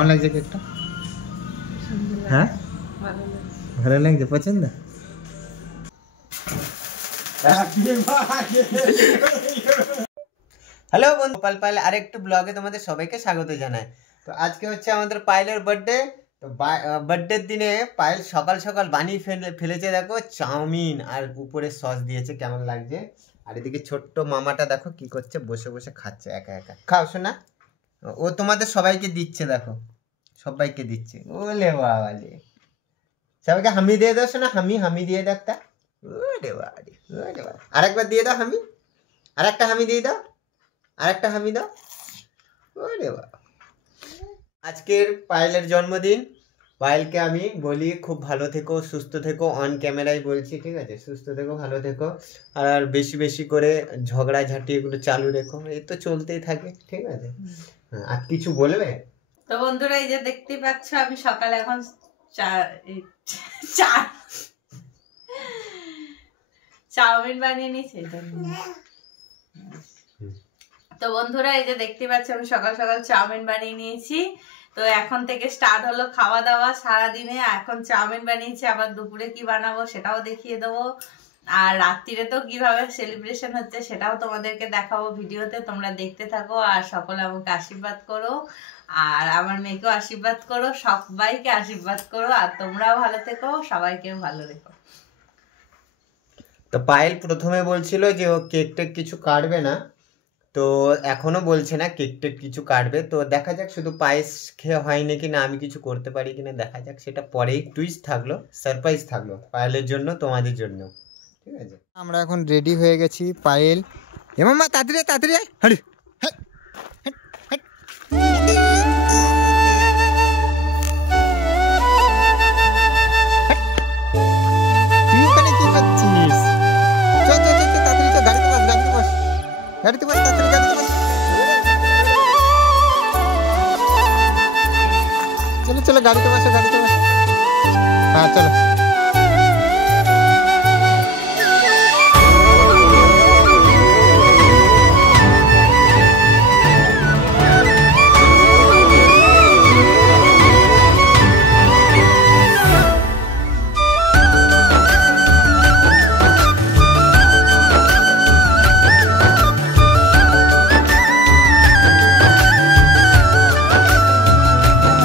কেমন লাগছে কেকটা? হ্যাঁ ভালো লাগছে, পছন্দ? হ্যালো বন্ধু, পায়েল আরেকটু ব্লগে তোমাদের সবাইকে স্বাগত জানাই। তো আজকে হচ্ছে আমাদের পায়েলের বার্থডে। তো বার্থডের দিনে পায়েল সকাল সকাল বানিয়ে ফেলেছে দেখো চাউমিন, আর উপরে সস দিয়েছে, কেমন লাগছে। আর এদিকে ছোট্ট মামাটা দেখো কি করছে, বসে বসে খাচ্ছে একা একা। খাও শোনা, ও তোমাদের সবাইকে দিচ্ছে, দেখো সবাইকে দিচ্ছে। ওলে বাবালে, সবাইকে হামি দিয়ে দাও শোনা, হামি দিয়ে দাও একটা। ওরে বাবারে, ওরে বাবা, আরেকবার দিয়ে দাও হামি, আরেকটা হামি দিয়ে দাও, আরেকটা হামি দাও। ওরে বাবা, আজকের পায়েলের জন্মদিন। পায়েলকে আমি বলি খুব ভালো থেকো, সুস্থ থেকো, অন ক্যামেরায় বলছি, ঠিক আছে? সুস্থ থেকো, ভালো থেকো, আর বেশি বেশি করে ঝগড়াঝাটি এগুলো চালু রেখো, এই তো চলতেই থাকে, ঠিক আছে? আর কিছু বলবে? তো বন্ধুরা, এই যে দেখতে পাচ্ছ আমি সকালে এখন চাউমিন বানিয়ে নিয়েছি। তো বন্ধুরা, এই যে দেখতে পাচ্ছ আমি সকাল সকাল চাউমিন বানিয়ে নিয়েছি। তো এখন থেকে স্টার্ট হলো খাওয়া দাওয়া সারাদিনে। এখন চাউমিন বানিয়েছি, আবার দুপুরে কি বানাবো সেটাও দেখিয়ে দেবো, আর রাত্রিরে তো কিভাবে সেলিব্রেশন হচ্ছে সেটাও তোমাদেরকে দেখাবো ভিডিওতে। তোমরা দেখতে থাকো আর সকলে আমাকে আশীর্বাদ করো, আর আমার মেয়েকেও আশীর্বাদ করো, সবাইকে আশীর্বাদ করো, আর তোমরাও ভালো থেকো, সবাইকেও ভালো রেখো। তো পায়েল প্রথমে বলছিল যে ও কেক টেক কিছু কাটবে না, তো এখনো বলছে না কেক টেক কিছু কাটবে। তো দেখা যাক, শুধু পায়েস খেয়ে হয় নাকি না, আমি কিছু করতে পারি কিনা দেখা যাক, সেটা পরেই টুইস্ট থাকলো, সারপ্রাইজ থাকলো পায়েলের জন্য, তোমাদের জন্য, ঠিক আছে? আমরা এখন রেডি হয়ে গেছি। পায়েল, এ মামা তাড়াতাড়ি তাড়াতাড়ি হাঁড়ি, তুই ওখানে কি করছিস? তাড়াতাড়ি গাড়িতে বস, গাড়িতে বস, তাড়াতাড়ি গাড়িতে বস। চলো চলো, গাড়িতে বসো, হ্যাঁ চলো।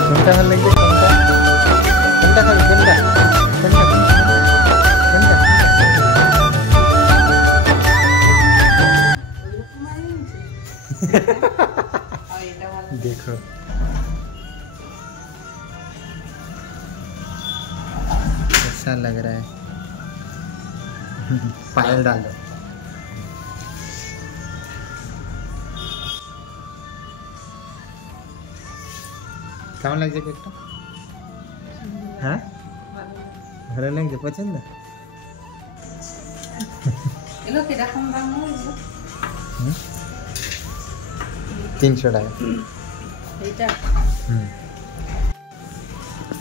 কোনটা ভালো লাগছে? কোনটা খাবি? কোনটা? देखो कैसा लग रहा है। पायल डालो। কেমন লাগছে কেকটা? হ্যাঁ ভালো লাগছে, পছন্দ? এগুলো কিরকম দাম? 300 টাকা। এইটা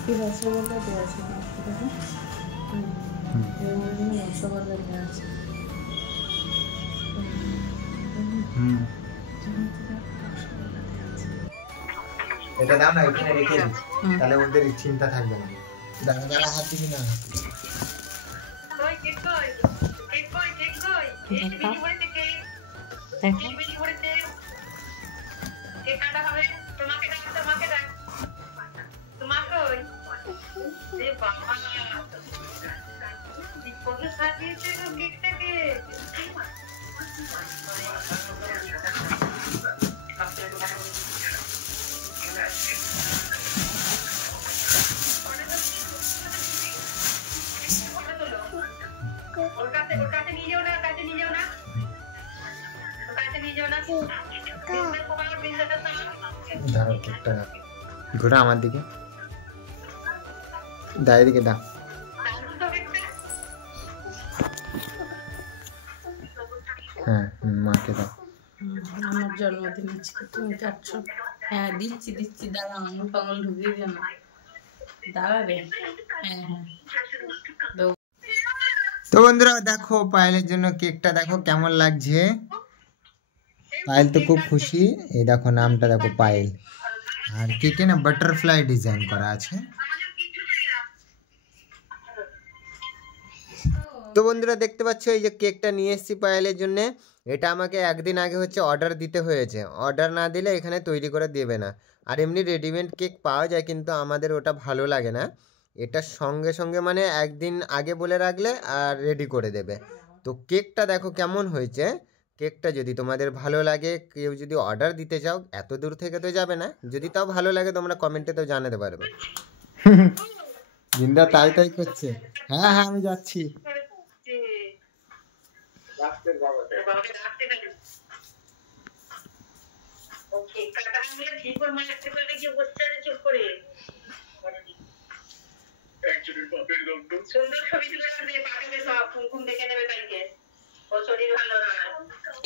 কি রসগোল্লা দেওয়া আছে? রসগোল্লা দেওয়া আছে। এটা দাও না, এখানে রেখে দিই, তাহলে ওদের চিন্তা থাকবে না। দাঁড়া দাঁড়া, হাত দিবি না। ধরো কেকটা, ঘোরা আমার দিকে, দাঁড়িয়ে দিকে দাও। হ্যাঁ মাকে দাও। আমার জন্মদিন আজকে, তুমি কাটছো? হ্যাঁ দিচ্ছি, দাঁড়া, আঙুল পাঙল ঢুকিয়ে দিও না, দাঁড়া রে। হ্যাঁ তো বন্ধুরা দেখো, পায়েলের জন্য কেকটা দেখো কেমন লাগছে। পায়েল তো খুব খুশি, এই দেখো নামটা দেখো পায়েল। আর কেকে না বাটারফ্লাই ডিজাইন করা আছে। তো বন্ধুরা দেখতে পাচ্ছ এই যে কেকটা নিয়ে এসেছি পায়েলের জন্য। এটা আমাকে একদিন আগে হচ্ছে অর্ডার দিতে হয়েছে, অর্ডার না দিলে এখানে তৈরি করে দেবে না। আর এমনি রেডিমেড কেক পাওয়া যায় কিন্তু আমাদের ওটা ভালো লাগে না, এটা সঙ্গে সঙ্গে মানে একদিন আগে বলে রাখলে আর রেডি করে দেবে। তো কেকটা দেখো কেমন হয়েছে। কেকটা যদি তোমাদের ভালো লাগে, কেউ যদি অর্ডার দিতে চাও, এত দূর থেকে তো যাবে না, যদি তাও ভালো লাগে তোমরা কমেন্টে তো জানাতে পারবে। জিন্দা তাই তাই করছে। হ্যাঁ হ্যাঁ আমি যাচ্ছি।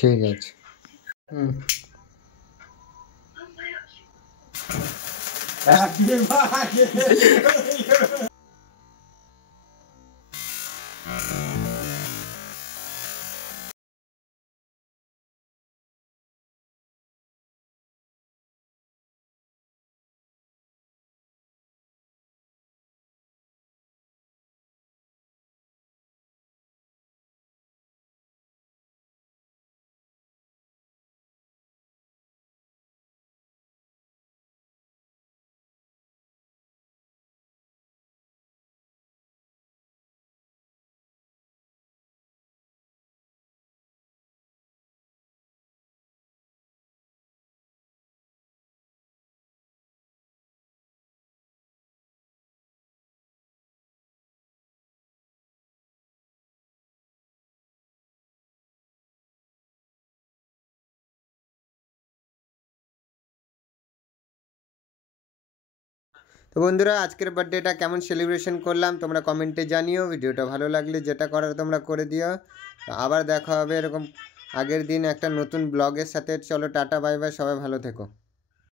ঠিক আছে। হুম। তো বন্ধুরা আজকের বার্থডেটা কেমন সেলিব্রেশন করলাম তোমরা কমেন্টে জানিও। ভিডিওটা ভালো লাগলে যেটা করার তোমরা করে দিও। তো আবার দেখা হবে এরকম আগের দিন একটা নতুন ব্লগের সাথে। চলো টাটা বাই বাই, সবাই ভালো থেকো।